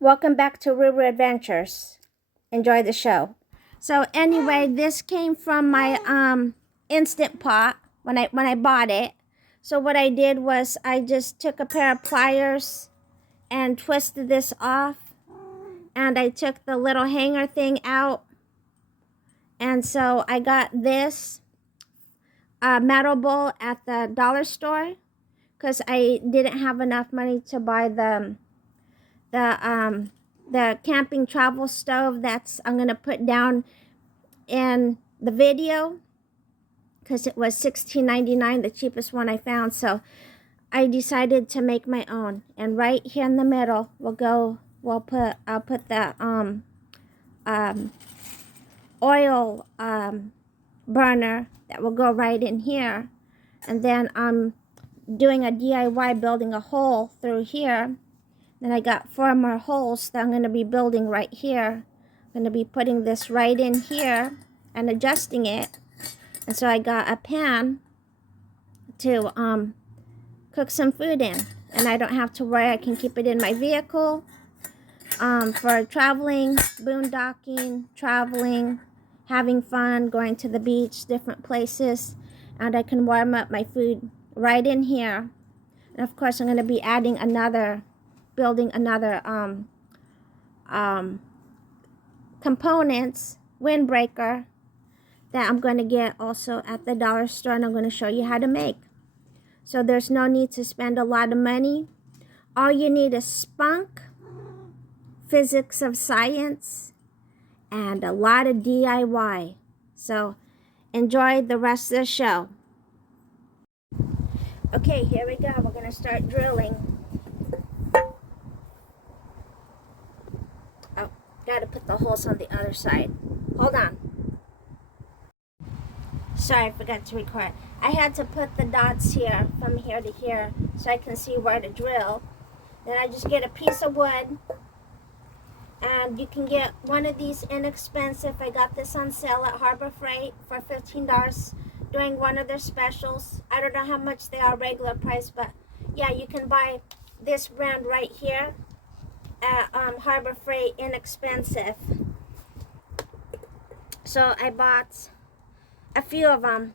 Welcome back to River Adventures. Enjoy the show. So anyway, this came from my Instant Pot when I bought it. So what I did was I just took a pair of pliers and twisted this off, and I took the little hanger thing out. And so I got this metal bowl at the dollar store because I didn't have enough money to buy the camping travel stove that's I'm gonna put down in the video because it was $16.99, the cheapest one I found. So I decided to make my own, and right here in the middle I'll put the oil burner that will go right in here, and then I'm doing a DIY building a hole through here. Then I got 4 more holes that I'm going to be building right here. I'm going to be putting this right in here and adjusting it. And so I got a pan to cook some food in. And I don't have to worry. I can keep it in my vehicle for traveling, boondocking, traveling, having fun, going to the beach, different places. And I can warm up my food right in here. And of course, I'm going to be adding building another components, windbreaker, that I'm going to get also at the dollar store, and I'm going to show you how to make. So there's no need to spend a lot of money. All you need is spunk, physics of science, and a lot of DIY. So enjoy the rest of the show. Okay, here we go. We're going to start drilling. Gotta put the holes on the other side. Hold on. Sorry, I forgot to record. I had to put the dots here, from here to here, so I can see where to drill. Then I just get a piece of wood, and you can get one of these inexpensive. I got this on sale at Harbor Freight for $15 during one of their specials. I don't know how much they are regular price, but yeah, you can buy this brand right here at Harbor Freight, inexpensive. So I bought a few of them.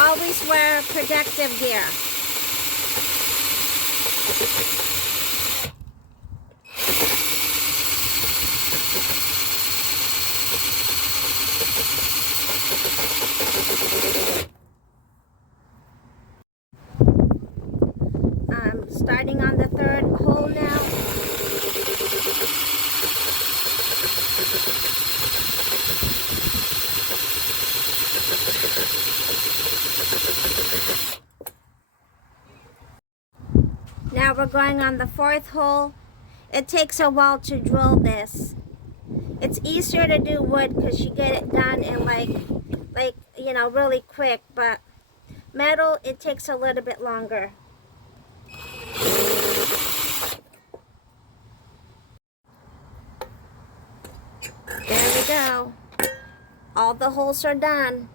Always wear protective gear. I'm starting on the 3rd hole now. Now we're going on the 4th hole. It takes a while to drill this. It's easier to do wood because you get it done in like you know, really quick, but metal, it takes a little bit longer. There we go. All the holes are done.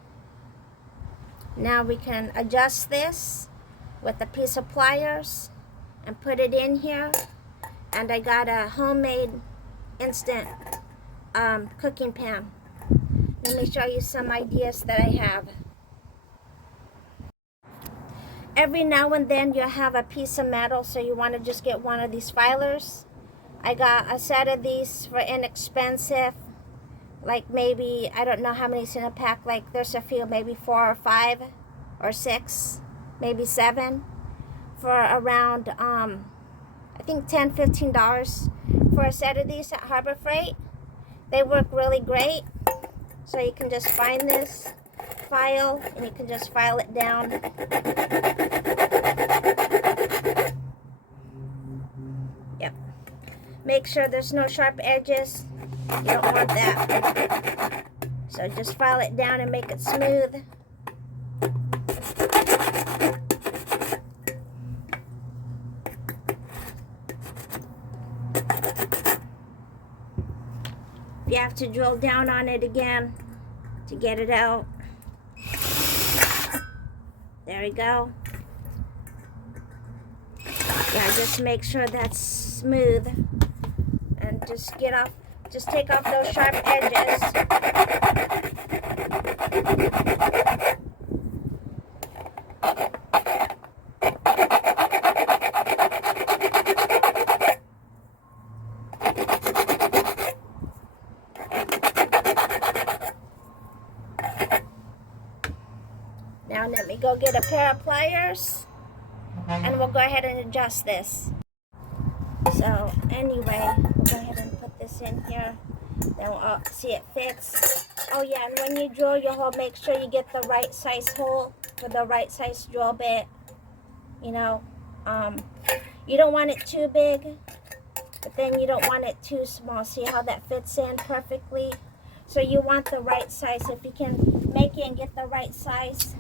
Now we can adjust this with a piece of pliers and put it in here. And I got a homemade instant cooking pan. Let me show you some ideas that I have. Every now and then you'll have a piece of metal, so you want to just get one of these filers. I got a set of these for inexpensive, like maybe, I don't know how many's in a pack, like there's a few, maybe 4 or 5 or 6, maybe 7, for around I think $10-15 for a set of these at Harbor Freight. They work really great. So you can just find this file and you can just file it down. Yep. Make sure there's no sharp edges. You don't want that. So just file it down and make it smooth. You have to drill down on it again to get it out. There we go. Yeah, just make sure that's smooth. And just take off those sharp edges. Now let me go get a pair of pliers and we'll go ahead and adjust this. So anyway, we'll go ahead and put this in here. Then we'll see it fits. Oh yeah, and when you drill your hole, make sure you get the right size hole for the right size drill bit. You know, you don't want it too big, but then you don't want it too small. See how that fits in perfectly? So you want the right size. If you can make it and get the right size,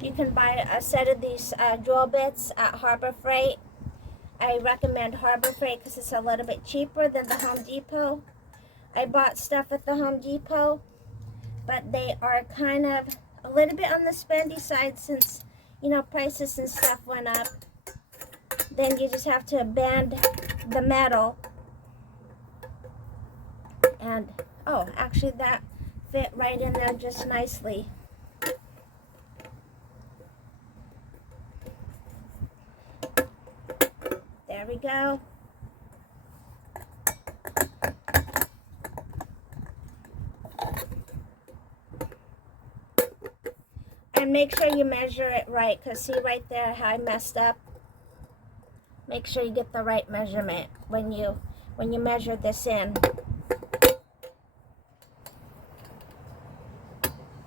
you can buy a set of these drill bits at Harbor Freight. I recommend Harbor Freight because it's a little bit cheaper than the Home Depot. I bought stuff at the Home Depot, but they are kind of a little bit on the spendy side since, you know, prices and stuff went up. Then you just have to bend the metal. And, oh, actually that fit right in there just nicely. There we go. And make sure you measure it right, because see right there how I messed up? Make sure you get the right measurement when you measure this in.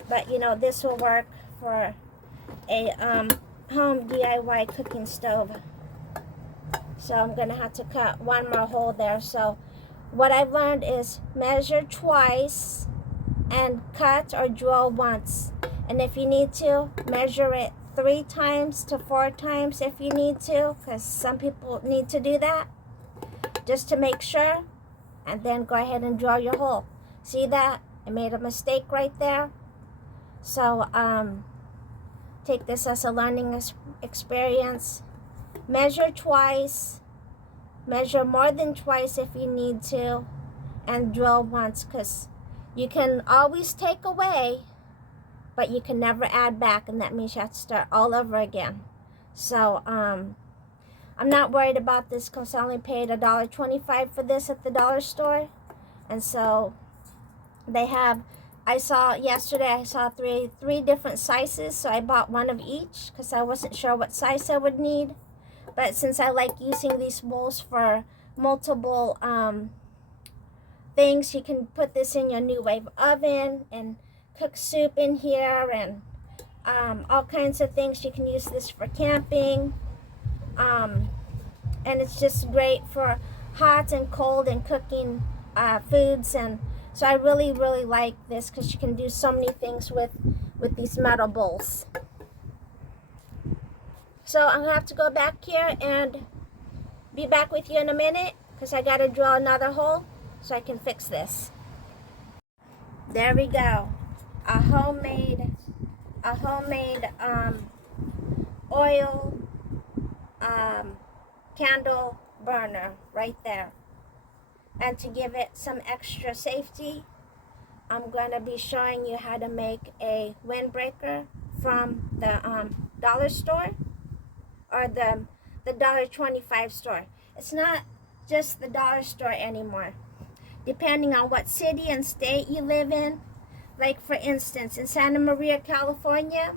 But you know, this will work for a home DIY cooking stove. So I'm going to have to cut one more hole there. So what I've learned is measure twice and cut or drill once. And if you need to, measure it 3 times to 4 times if you need to, because some people need to do that, just to make sure. And then go ahead and drill your hole. See that? I made a mistake right there. So take this as a learning experience. Measure twice, measure more than twice if you need to, and drill once, because you can always take away, but you can never add back, and that means you have to start all over again. So I'm not worried about this because I only paid $1.25 for this at the dollar store. And so they have, yesterday I saw three different sizes, so I bought one of each because I wasn't sure what size I would need. But since I like using these bowls for multiple things, you can put this in your new wave oven and cook soup in here and all kinds of things. You can use this for camping. And it's just great for hot and cold and cooking foods. And so I really, really like this because you can do so many things with these metal bowls. So I'm going to have to go back here and be back with you in a minute because I got to drill another hole so I can fix this. There we go. A homemade oil candle burner right there. And to give it some extra safety, I'm going to be showing you how to make a windbreaker from the dollar store. Or the $1.25 store. It's not just the dollar store anymore. Depending on what city and state you live in. Like for instance, in Santa Maria, California,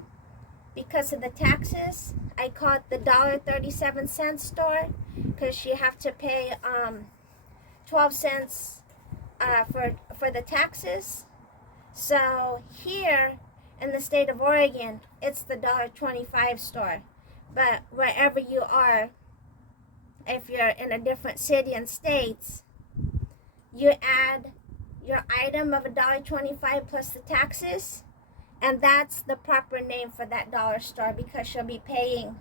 because of the taxes, I call it the $1.37 store because you have to pay 12 cents for the taxes. So here in the state of Oregon, it's the $1.25 store. But wherever you are, if you're in a different city and states, you add your item of $1.25 plus the taxes, and that's the proper name for that dollar store because you'll be paying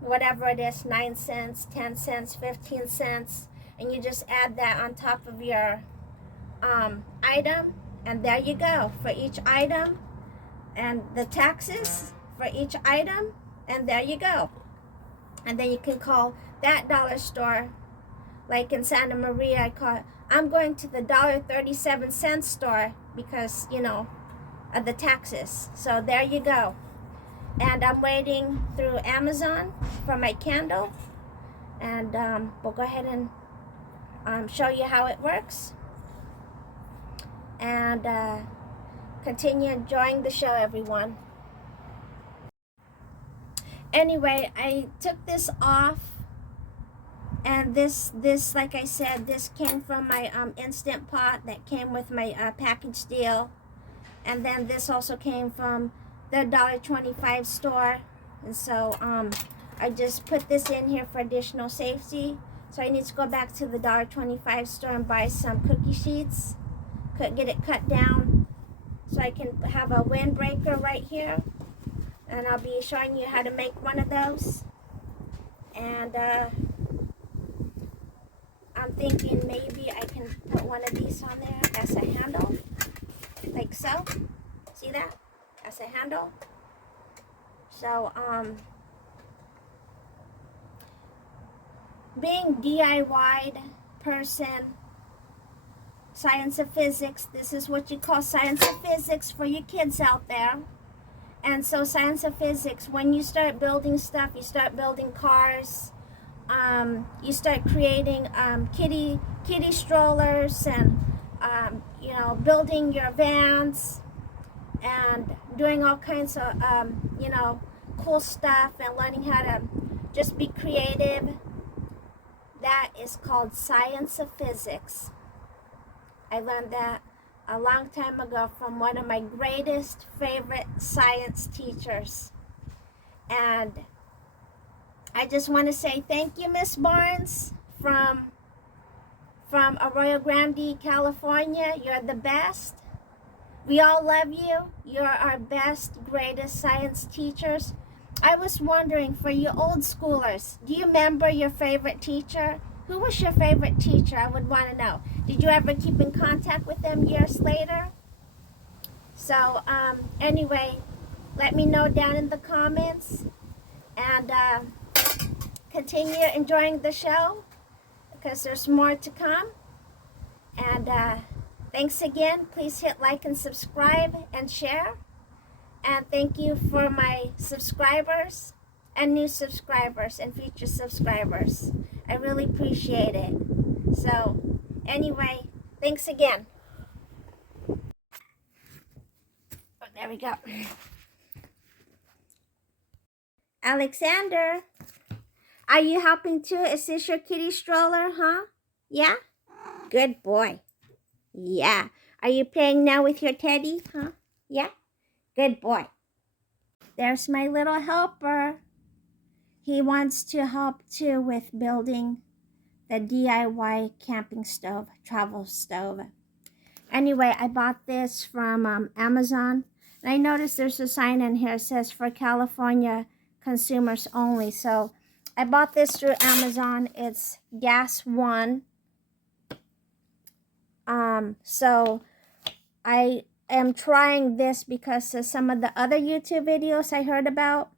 whatever it is, 9 cents, 10 cents, 15 cents, and you just add that on top of your item, and there you go for each item, and the taxes for each item, and there you go. And then you can call that dollar store, like in Santa Maria, I call it, I'm going to the $1.37 store because, you know, of the taxes. So there you go. And I'm waiting through Amazon for my candle, and we'll go ahead and show you how it works, and continue enjoying the show, everyone. Anyway, I took this off, and this like I said, this came from my Instant Pot that came with my package deal, and then this also came from the $1.25 store, and so I just put this in here for additional safety. So I need to go back to the $1.25 store and buy some cookie sheets, get it cut down so I can have a windbreaker right here, and I'll be showing you how to make one of those. And I'm thinking maybe I can put one of these on there as a handle, like so. See that? As a handle. So being DIY person, science of physics, this is what you call science of physics for you kids out there. And so science of physics, when you start building stuff, you start building cars, you start creating kitty strollers, and you know, building your vans, and doing all kinds of you know, cool stuff, and learning how to just be creative. That is called science of physics. I learned that a long time ago from one of my greatest favorite science teachers. And I just want to say thank you, Miss Barnes, from Arroyo Grande, California. You're the best. We all love you. You're our best, greatest science teachers. I was wondering, for you old schoolers, do you remember your favorite teacher? Who was your favorite teacher? I would want to know. Did you ever keep in contact with them years later? So anyway, let me know down in the comments, and continue enjoying the show, because there's more to come. And thanks again. Please hit like and subscribe and share. And thank you for my subscribers and new subscribers and future subscribers. I really appreciate it. So anyway, thanks again. Oh, there we go. Alexander, are you helping too? Is this your kitty stroller, huh? Yeah? Good boy. Yeah. Are you playing now with your teddy, huh? Yeah? Good boy. There's my little helper. He wants to help too with building the DIY camping stove, travel stove. Anyway, I bought this from Amazon. And I noticed there's a sign in here that says for California consumers only. So I bought this through Amazon. It's gas 1. So I am trying this because of some of the other YouTube videos I heard about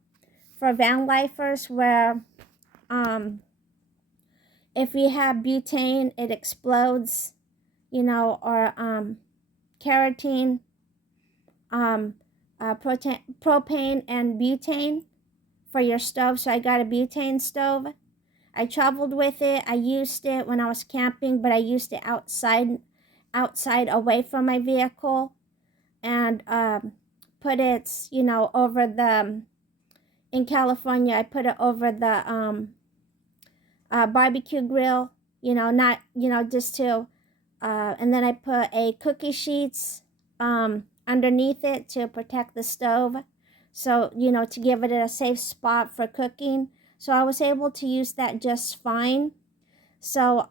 for van lifers, where if you have butane, it explodes, you know, or carotene, propane and butane for your stove. So I got a butane stove. I traveled with it. I used it when I was camping, but I used it outside away from my vehicle, and put it, you know, over the, in California, I put it over the barbecue grill, you know, not, you know, just to, and then I put a cookie sheets underneath it to protect the stove. So, you know, to give it a safe spot for cooking. So I was able to use that just fine. So,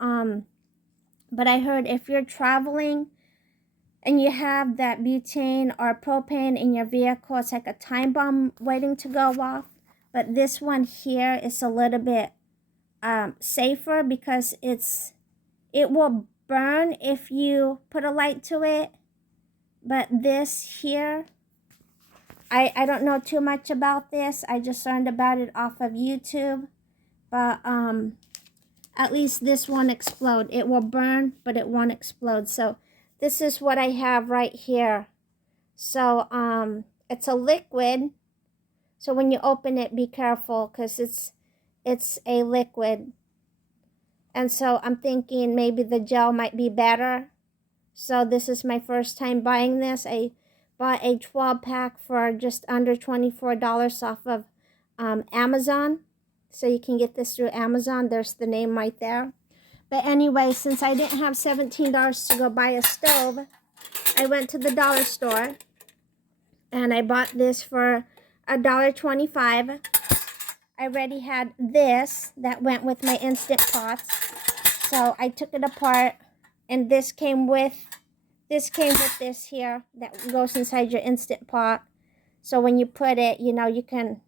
but I heard if you're traveling and you have that butane or propane in your vehicle, it's like a time bomb waiting to go off. But this one here is a little bit safer, because it's It will burn if you put a light to it. But this here, I don't know too much about this. I just learned about it off of YouTube. But at least this won't explode. It will burn, but it won't explode. So this is what I have right here. So it's a liquid. So when you open it, be careful because it's a liquid. And so I'm thinking maybe the gel might be better. So this is my first time buying this. I bought a 12-pack for just under $24 off of Amazon. So you can get this through Amazon. There's the name right there. But anyway, since I didn't have $17 to go buy a stove, I went to the dollar store and I bought this for $1.25. I already had this that went with my Instant Pots. So I took it apart, and this came with this here that goes inside your Instant Pot. So when you put it, you know, you can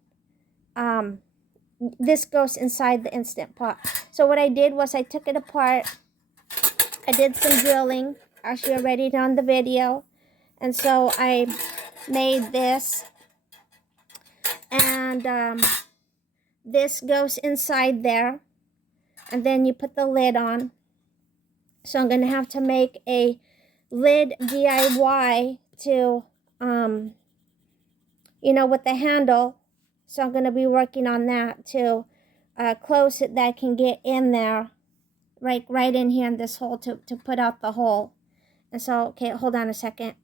this goes inside the Instant Pot. So what I did was I took it apart. I did some drilling, as you already know in the video. And so I made this. And this goes inside there. And then you put the lid on. So I'm going to have to make a lid DIY to, you know, with the handle. So I'm going to be working on that to close it, that I can get in there, right in here in this hole to put out the hole. And so, okay, hold on a second.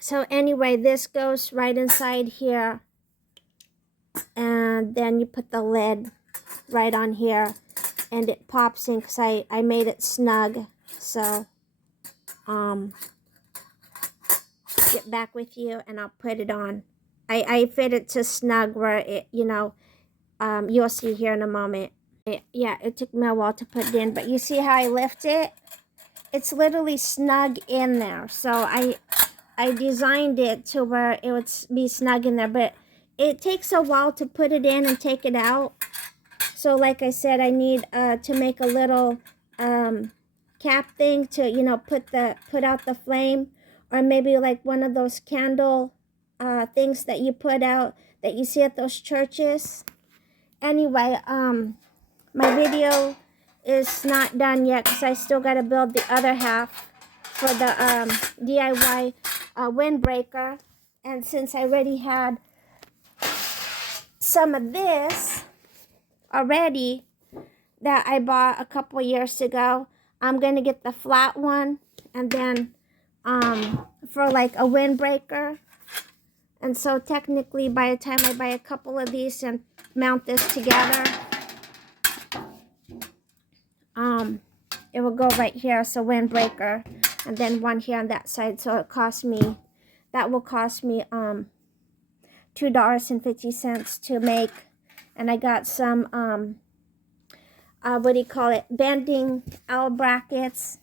So anyway, this goes right inside here. And then you put the lid right on here. And it pops in because I made it snug. So, get back with you and I'll put it on. I fit it to snug where it, you know, you'll see here in a moment. It took me a while to put it in, but you see how I lift it? It's literally snug in there. So I designed it to where it would be snug in there, but it takes a while to put it in and take it out. So like I said, I need to make a little cap thing to, you know, put out the flame, or maybe like one of those candle things that you put out that you see at those churches. Anyway, my video is not done yet because I still got to build the other half for the DIY windbreaker. And since I already had some of this already that I bought a couple years ago, I'm going to get the flat one, and then for like a windbreaker. And so technically by the time I buy a couple of these and mount this together, it will go right here, so windbreaker, and then one here on that side. So that will cost me $2.50 to make. And I got some what do you call it, bending L brackets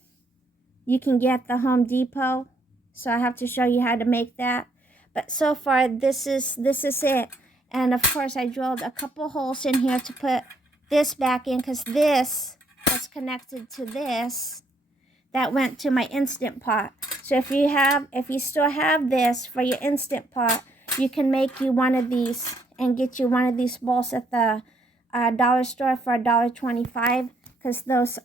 you can get at the Home Depot. So I have to show you how to make that. But so far, this is it. And of course, I drilled a couple holes in here to put this back in, because this was connected to this that went to my Instant Pot. So if you still have this for your Instant Pot, you can make you one of these and get you one of these bowls at the dollar store for $1.25. Because those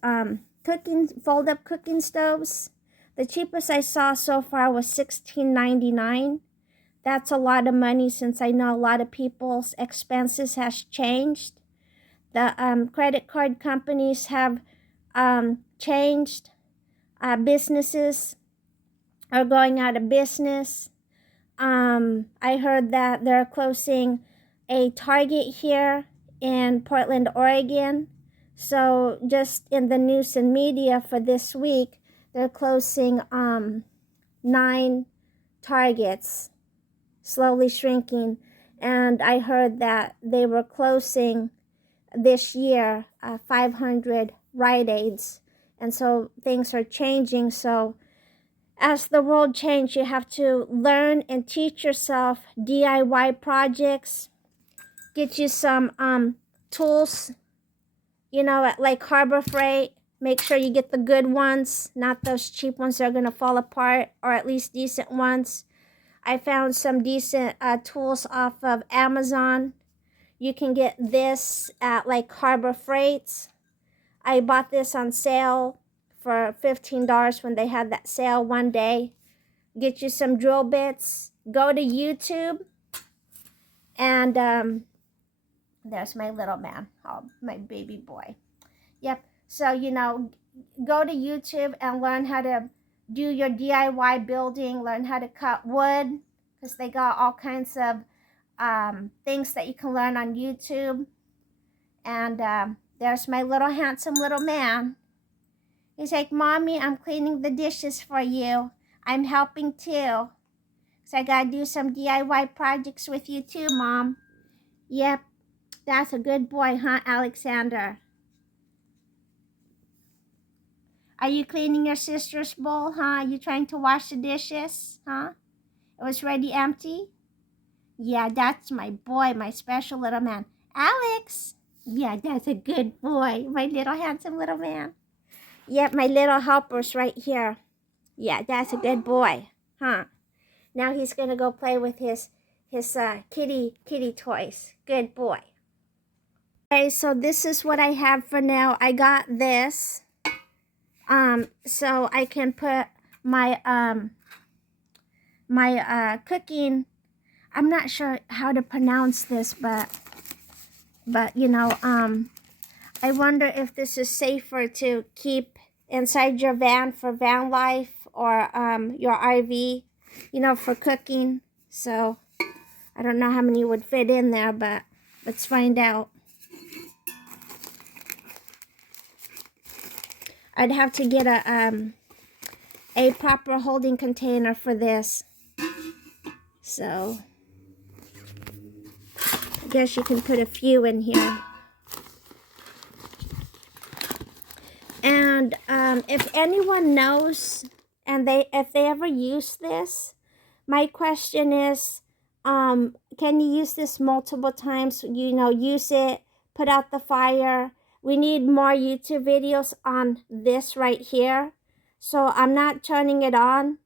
fold-up cooking stoves, the cheapest I saw so far was $16.99. That's a lot of money, since I know a lot of people's expenses has changed. The credit card companies have changed. Businesses are going out of business. I heard that they're closing a Target here in Portland, Oregon. So just in the news and media for this week, they're closing 9 Targets, slowly shrinking. And I heard that they were closing this year 500 Rite Aids. And so things are changing. So as the world changes, you have to learn and teach yourself DIY projects. Get you some tools, you know, like Harbor Freight. Make sure you get the good ones, not those cheap ones that are going to fall apart, or at least decent ones. I found some decent tools off of Amazon. You can get this at like Harbor Freight. I bought this on sale for $15 when they had that sale one day. Get you some drill bits. Go to YouTube. And there's my little man, oh, my baby boy. Yep. So, you know, go to YouTube and learn how to do your DIY building. Learn how to cut wood, because they got all kinds of things that you can learn on YouTube. And there's my little handsome little man. He's like, Mommy, I'm cleaning the dishes for you. I'm helping too. So I gotta do some DIY projects with you too, Mom. Yep, that's a good boy, huh, Alexander? Are you cleaning your sister's bowl, huh? You trying to wash the dishes, huh? It was already empty? Yeah, that's my boy, my special little man. Alex! Yeah, that's a good boy, my little handsome little man. Yep, my little helper's right here. Yeah, that's a good boy, huh? Now he's gonna go play with his kitty toys. Good boy. Okay, so this is what I have for now. I got this, so I can put my cooking. I'm not sure how to pronounce this, but you know, I wonder if this is safer to keep inside your van for van life, or your RV, you know, for cooking. So I don't know how many would fit in there, but let's find out. I'd have to get a proper holding container for this. So I guess you can put a few in here. And if anyone knows, and if they ever use this, my question is, can you use this multiple times? You know, use it, put out the fire. We need more YouTube videos on this right here. So I'm not turning it on,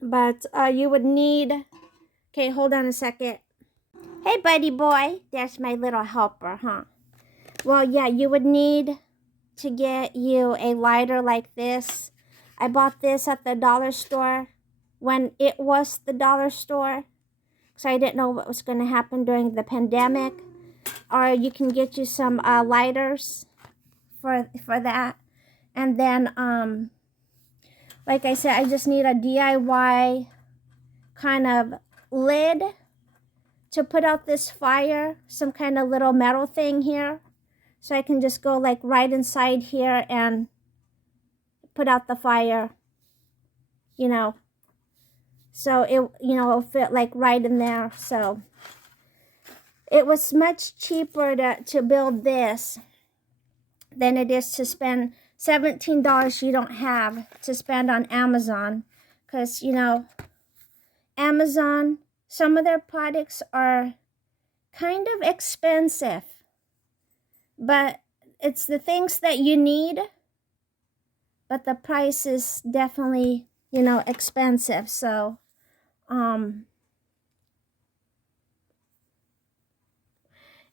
but you would need, okay, hold on a second. Hey, buddy boy, there's my little helper, huh? Well, yeah, you would need to get you a lighter like this. I bought this at the dollar store when it was the dollar store, because I didn't know what was going to happen during the pandemic. Or you can get you some lighters for that. And then, like I said, I just need a DIY kind of lid to put out this fire, some kind of little metal thing here. So I can just go like right inside here and put out the fire, you know. So it, you know, it'll fit like right in there. So it was much cheaper to build this than it is to spend $17 you don't have to spend on Amazon. Because, you know, Amazon, some of their products are kind of expensive. But it's the things that you need, but the price is definitely, you know, expensive. So,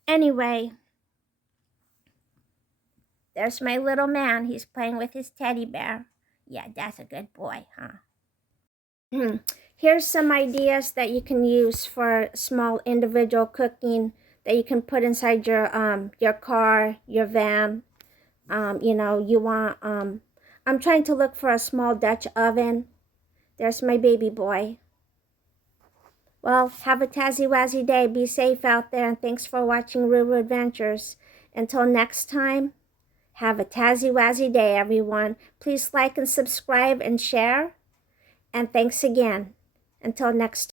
anyway, there's my little man. He's playing with his teddy bear. Yeah, that's a good boy, huh? Here's some ideas that you can use for small individual cooking that you can put inside your car, your van. You know, you want, I'm trying to look for a small Dutch oven. There's my baby boy. Well, have a tazzy-wazzy day. Be safe out there, and thanks for watching Ruru Adventures. Until next time, have a tazzy-wazzy day, everyone. Please like and subscribe and share. And thanks again. Until next time.